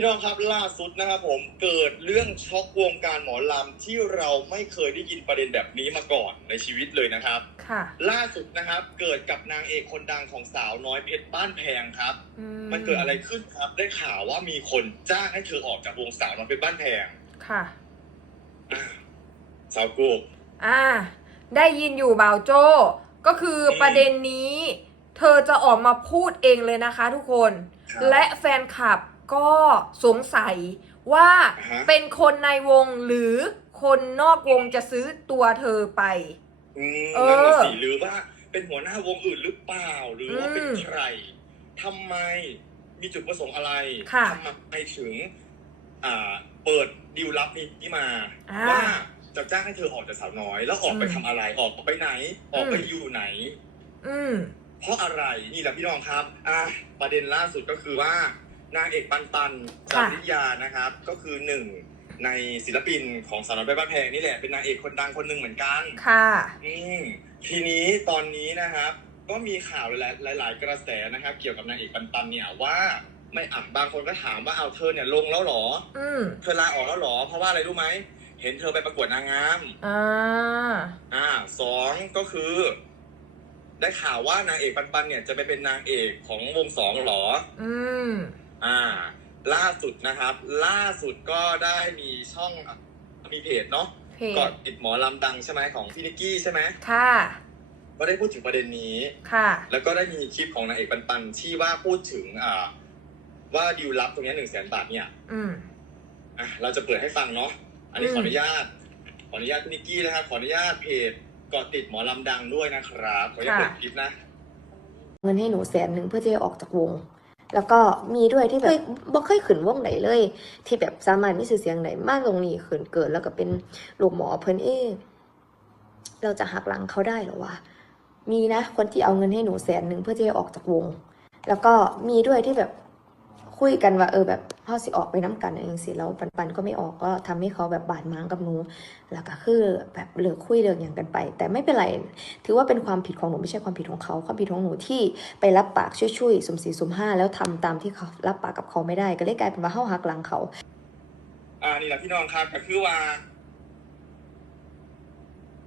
พี่น้องครับล่าสุดนะครับผมเกิดเรื่องช็อกวงการหมอลำที่เราไม่เคยได้ยินประเด็นแบบนี้มาก่อนในชีวิตเลยนะครับ ค่ะ ล่าสุดนะครับเกิดกับนางเอกคนดังของสาวน้อยเพชรบ้านแพงครับ อืมันเกิดอะไรขึ้นครับ ได้ข่าวว่ามีคนจ้างให้เธอออกจากวงสาวน้อยเพชรบ้านแพงค่ะ อ่าสาวกูกอ่า ได้ยินอยู่บ่าวโจ้ ก็คืออม ประเด็นนี้ เธอจะออกมาพูดเองเลยนะคะทุกคน ครับ และแฟนคลับ ก็สงสัยว่าอ่าฮะเป็นคนในวงหรือคนนอกวงจะซื้อตัวเธอไป อืมเออนั่นน่ะสิหรือว่าเป็นหัวหน้าวงอื่นหรือเปล่า หรือว่าเป็นอืมใครทำไมมีจุดประสงค์อะไรค่ะ ทำไมถึง อ่า เปิดดีลลับนี้มาอ่า ว่าจะจ้างให้เธอออกจากสาวน้อย แล้วออกไปอืมทำอะไรออกไปไหน ออกไปอืม อยู่ไหน อืม เพราะอะไรนี่แหละพี่น้องครับ อะประเด็นล่าสุดก็คือว่า นางเอกปันปันจาค่ะ ริยานะครับ ก็คือหนึ่งในศิลปินของสาวน้อยเพชรบ้านแพงนี่แหละเป็นนางเอกคนดังคนหนึ่งเหมือนกัน ค่ะ อืมทีนี้ตอนนี้นะครับ ก็มีข่าวหลายหลาย ๆ กระแสนะครับ เกี่ยวกับนางเอกปันปันเนี่ยว่าไม่อะบางคนก็ถามว่าเอาเธอเนี่ยลงแล้วเหรอ อืมเธอลาออกแล้วเหรอ เพราะว่าอะไรรู้ไหม เห็นเธอไปประกวดนางงาม อ่าอ่าสองก็คือ ได้ข่าวว่านางเอกปันปันเนี่ยจะไปเป็นนางเอกของวงสองเหรอ อืม อ่า ล่าสุดนะครับ ล่าสุดก็ได้มีช่องอะมีเพจเนาะเพจก็ติดหมอลำดังใช่ไหมของพี่นิกกี้ใช่ไหมค่ะ ก็ได้พูดถึงประเด็นนี้ ค่ะ แล้วก็ได้มีคลิปของนางเอกปันปันที่ว่าพูดถึงอ่าว่าดีลลับตรงเนี้หนึ่งแสนบาทเนี่ย อืมอะเราจะเปิดให้ฟังเนาะ อันนี้อืมขออนุญาต ขออนุญาตพี่นิกกี้นะครับ ขออนุญาตเพจเกาะติดหมอลำดังด้วยนะครับ ขออนุญาตเปิดคลิปนะ เงินให้หนูแสนหนึ่งเพื่อที่จะออกจากวง แล้วก็มีด้วยที่แบบบ่เคยขึ้นวงไหนเลย ที่แบบสามารถมีสื่อเสียงไหนมากตรงนี้ขึ้นเกิด แล้วก็เป็นลูกหมอเพิ่นเองเราจะหักหลังเขาได้หรอวะมีนะคนที่เอาเงินให้หนูแสนหนึ่งเพื่อที่จะออกจากวง แล้วก็มีด้วยที่แบบ คุยกันว่าเออแบบพ่อสิออกไปน้ำกันเองสิแล้วปันปันก็ไม่ออกก็ทำให้เขาแบบบาดหมางกับหนูแล้วก็คือแบบเลิกคุยเลิกอย่างกันไป แต่ไม่เป็นไรถือว่าเป็นความผิดของหนูไม่ใช่ความผิดของเขาความผิดของหนูที่ไปรับปากช่วยๆสุ่มสี่สุ่มห้าแล้วทำตามที่เขารับปากกับเขาไม่ได้ ก็เลยกลายเป็นว่าเฮ้าหักหลังเขา อ่านี่แหละพี่น้องครับก็คือว่า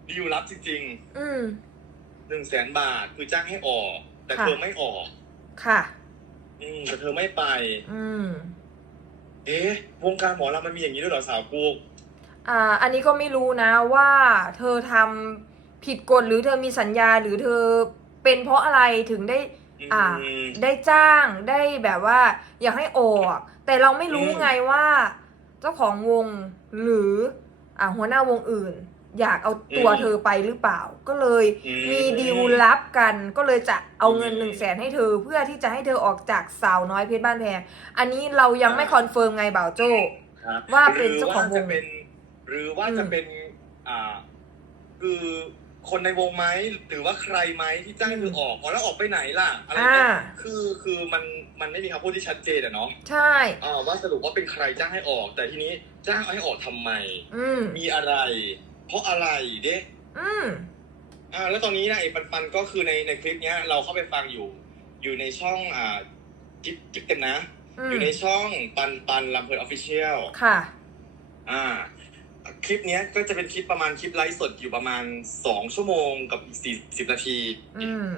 ดีลลับจริงอืมๆหนึ่งแสนบาทคือจ้างให้ออก แต่ค่ะเธอไม่ออก ค่ะ อืมแต่เธอไม่ไป อืม เอ๊ะ วงการหมอลำมันมีอย่างนี้ด้วยเหรอสาวกูกอ่า อันนี้ก็ไม่รู้นะว่าเธอทำผิดกฎหรือเธอมีสัญญาหรือเธอเป็นเพราะอะไรถึงได้ อ่า ม ได้จ้างได้แบบว่า อยากให้ออก แต่เราไม่รู้อืม ไงว่า เจ้าของวงหรือ อ่าหัวหน้าวงอื่น อยากเอาตัวเธอไปหรือเปล่า ก็เลยอืมีดีลลับกันก็เลยจะเอาเงินอืมหนึ่งแสนให้เธอ เพื่อที่จะให้เธอออกจากสาวน้อยเพชรบ้านแพงอันนี้เรายังไม่อ่าคอนเฟิร์มไงบ่าวโจ้ครับว่าเป็นเจ้าของวงหรืว่าจะเป็นหรือว่าอืมจะเป็นอ่าคือคนในวงไหมหรือว่าใครไหมที่จ้างให้เธอออกอ๋อแล้วออกไปไหนล่ะอะไรอ่าเงี้ยคือคือมันมันไม่มีคำพูดที่ชัดเจนอะเนาะใช่อ่าว่าสรุปว่าเป็นใครจ้างให้ออก แต่ทีนี้จ้างให้ออกทำไมอืมมีอะไร เพราะอะไรเด้อืมอ่าแล้วตอนนี้นะเอกปันปันก็คือในในคลิปเนี้ย เราเข้าไปฟังอยู่ อยู่ในช่องอ่าจิ๊บจิ๊บกันนะอือมยู่ในช่องปันปันลำเพลินออฟฟิเชียลค่ะ อ่า คลิปเนี้ยก็จะเป็นคลิปประมาณคลิปไลฟ์สดอยู่ประมาณสองชั่วโมงกับอีกสี่สิบนาที อืม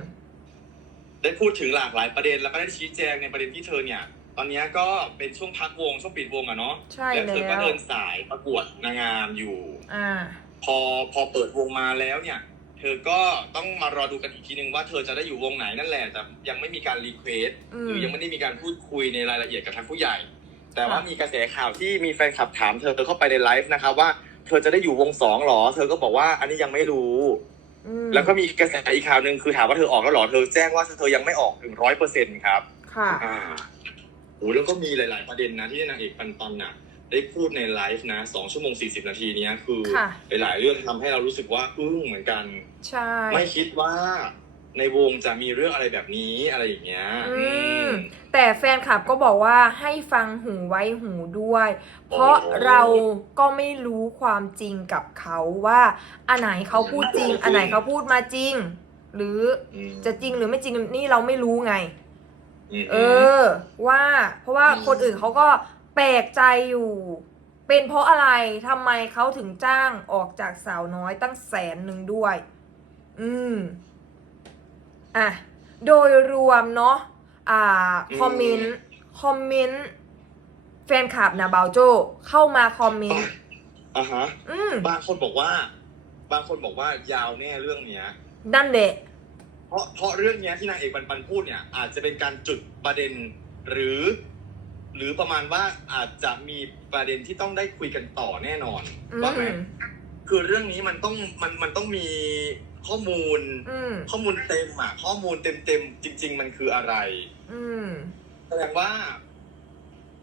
ได้พูดถึงหลากหลายประเด็นแล้วก็ได้ชี้แจงในประเด็นที่เธอเนี่ย ตอนเนี้ยก็เป็นช่วงพักวงช่วงปิดวงอะเนาะใช่แล้วแล้เธอก็วเดินสายประกวดนางงามอยู่ อ่า พอพอเปิดวงมาแล้วเนี่ย เธอก็ต้องมารอดูกันอีกทีนึงว่าเธอจะได้อยู่วงไหนนั่นแหละแต่ยังไม่มีการรีเควสอืหมรือยังไม่ได้มีการพูดคุยในรายละเอียดกับทางผู้ใหญ่ แต่ว่าค่ะมีกระแสข่าวที่มีแฟนคลับถามเธอเข้าไปในไลฟ์นะครับว่าเธอจะได้อยู่วงสองหรอ เธอก็บอกว่าอันนี้ยังไม่รู้ อืมแล้วก็มีกระแสอีกข่าวหนึ่งคือถามว่าเธอออกแล้วหรอ เธอแจ้งว่าเธอยังไม่ออกถึงร้อยเปอร์เซ็นต์ครับ ค่ะ อ่าโอ้แล้วก็มีหลาย ๆ ประเด็นนะที่นางเอกปันปันน่ะ ได้พูดในไลฟ์นะสองชั่วโมงสี่สิบนาทีเนี้ยคือค่ะหลายๆเรื่องทำให้เรารู้สึกว่าอึ้งเหมือนกัน ใช่ ไม่คิดว่าในวงจะมีเรื่องอะไรแบบนี้อะไรอย่างเงี้ยอืม แต่แฟนคลับก็บอกว่าให้ฟังหูไว้หูด้วย เพราะเราก็ไม่รู้ความจริงกับเขาว่า อันไหนเขาพูดจริง อันไหนเขาพูดมาจริง หรืออืมจะจริงหรือไม่จริงนี่เราไม่รู้ไงอืมเออ ว่าเพราะว่าคนอื่นเขาก็ แปลกใจอยู่ เป็นเพราะอะไรทำไมเขาถึงจ้างออกจากสาวน้อยตั้งแสนหนึ่งด้วย อืม อะ โดยรวมเนาะ อ่า คอมเมนต์ คอมเมนต์ แฟนคลับนะบาวโจ เข้ามาคอมเมนต์ อะฮะ อืม บางคนบอกว่า บางคนบอกว่ายาวแน่เรื่องเนี้ย นั่นแหละ เพราะเพราะเรื่องเนี้ยที่นางเอกปันปันพูดเนี่ย อาจจะเป็นการจุดประเด็น หรือ หรือประมาณว่าอาจจะมีประเด็นที่ต้องได้คุยกันต่อแน่นอนอืว่าไหมม คือเรื่องนี้มันต้องมันมันต้องมีข้อมูล อืม ข้อมูลเต็มอะข้อมูลเต็มเต็มๆจริง ๆ มันคืออะไร อืม แสดงว่า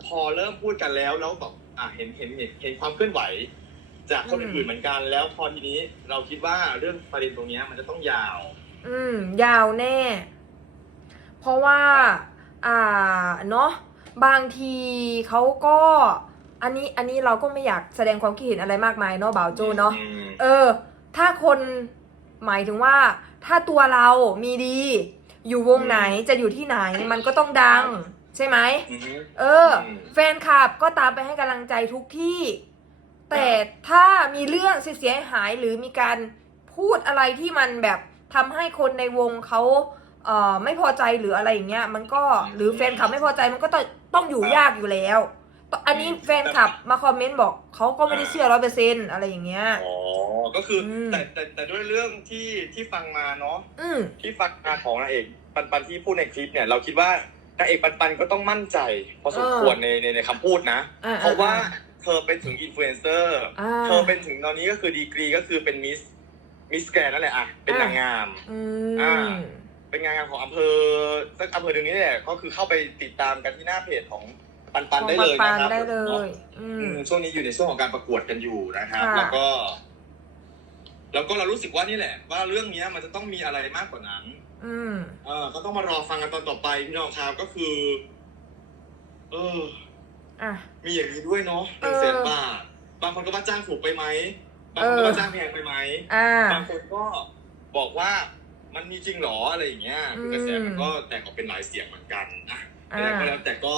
พอเริ่มพูดกันแล้วแล้วแบบอะเห็นเห็นเห็นเห็นความเคลื่อนไหว จากคนอืม อื่นๆเหมือนกันแล้ว พอทีนี้เราคิดว่าเรื่องประเด็นตรงเนี้ยมันจะต้องยาว อืม ยาวแน่ เพราะว่า อ่า เนาะ บางทีเขาก็อันนี้อันนี้เราก็ไม่อยากแสดงความคิดเห็นอะไรมากมายเนาะบ่าวโจเนาะอืมเออ ถ้าคนหมายถึงว่า ถ้าตัวเรามีดี อยู่วงไหนจะอยู่ที่ไหนมันก็ต้องดัง ใช่ไหมอืมเออ แฟนคลับก็ตามไปให้กำลังใจทุกที่ แต่ถ้ามีเรื่องเสียหายหรือมีการพูดอะไรที่มันแบบทำให้คนในวงเขาเอ่อไม่พอใจหรืออะไรอย่างเงี้ย มันก็หรือแฟนคลับไม่พอใจมันก็ต้อง ต้องอยู่ยากอยู่แล้วอันนี้แฟนคลับมาคอมเมนต์บอกเขาก็ไม่ได้เชื่อร้อยเปอร์เซ็นอะไรอย่างเงี้ย อ๋อ ก็คืออม แต่แต่แต่ด้วยเรื่องที่ที่ฟังมาเนาะอืมที่ฟังมาของนางเอกปันปันที่พูดในคลิปเนี่ยเราคิดว่านางเอกปันปันก็ต้องมั่นใจ พอสมควรในในในคำพูดนะ อ่าเพราะว่าเธอเป็นถึงอินฟลูเอนเซอร์ อ่า เธอเป็นถึงตอนนี้ก็คือดีกรีก็คือเป็นมิสมิสแกรนนั่นแหละอะเป็นนางงาม อือ่าม เป็นนางงามของอำเภอสักอำเภอหนึ่งนี่แหละก็คือเข้าไปติดตามกันที่หน้าเพจของปันปันได้เลยปันะครับได้เลนาะยอือืม มช่วงนี้อยู่ในช่วงของการประกวดกันอยู่นะครับ ค่ะ แล้วก็ แล้วก็เรารู้สึกว่านี่แหละ ว่าเรื่องเนี้ยมันจะต้องมีอะไรมากกว่านั้น อืม เออก็ต้องมารอฟังกันตอนต่อไปพี่น้องครับก็คือ เออ อะ มีอย่างนี้ด้วยเนาะหเอนึ่งอแสนบาท บางคนก็ว่าจ้างถูกไปไหม บางคนก็เออ ว่าจ้างแพงไปไหม อ่า บางคนก็บอกว่า มันมีจริงเหรออะไรอย่างเงี้ยคือกระแสมันก็แตกออกเป็นหลายเสียงเหมือนกันนะอ่าแต่ก็แล้วแต่ก็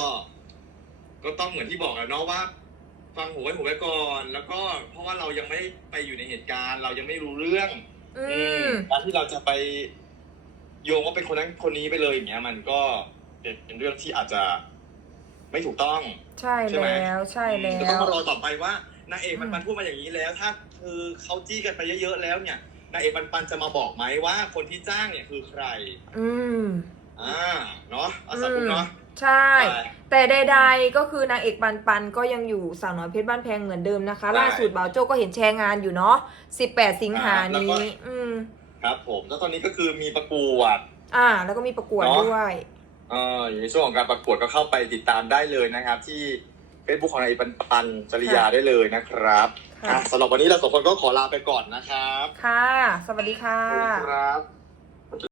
ก็ต้องเหมือนที่บอกแล้วเนาะว่า ฟังหูไว้หูไว้ก่อน แล้วก็เพราะว่าเรายังไม่ไปอยู่ในเหตุการณ์ เรายังไม่รู้เรื่อง อือืมมการที่เราจะไปโยงว่าเป็นคนนั้นคนนี้ไปเลยอย่างเงี้ย มันก็เป็นเรื่องที่อาจจะไม่ถูกต้อง ใช่ใช่ไหมแล้วใช่แล้ก็ต้องวมารอต่อไปว่านางเอกมันอืมปันพูดมาอย่างนี้แล้ว ถ้าคือเขาจี้กันไปเยอะๆแล้วเนี่ย นางเอกปันปันจะมาบอกไหมว่า คนที่จ้างเนี่ยคือใคร อืม อ่า เนาะเอาสักปุ๊บเนาะใช่ ไป แต่ใดๆก็คือนางเอกปันปันก็ยังอยู่สาวน้อยเพชรบ้านแพงเหมือนเดิมนะคะใช่ล่าสุดบ่าวโจก็เห็นแชร์งานอยู่เนาะ18 สิงหาอ่าแล้วก็ นี้ อืม ครับผม แล้วตอนนี้ก็คือมีประกวด อ่า แล้วก็มีประกวดเนอะ ด้วย เอ่ออยู่ในช่วงของการประกวดก็เข้าไปติดตามได้เลยนะครับ ที่ Facebook ของนายปันปันจริยาค่ะได้เลยนะครับค่ะ อะสำหรับวันนี้เราสองคนก็ขอลาไปก่อนนะครับค่ะ สวัสดีค่ะสวัสดีครับ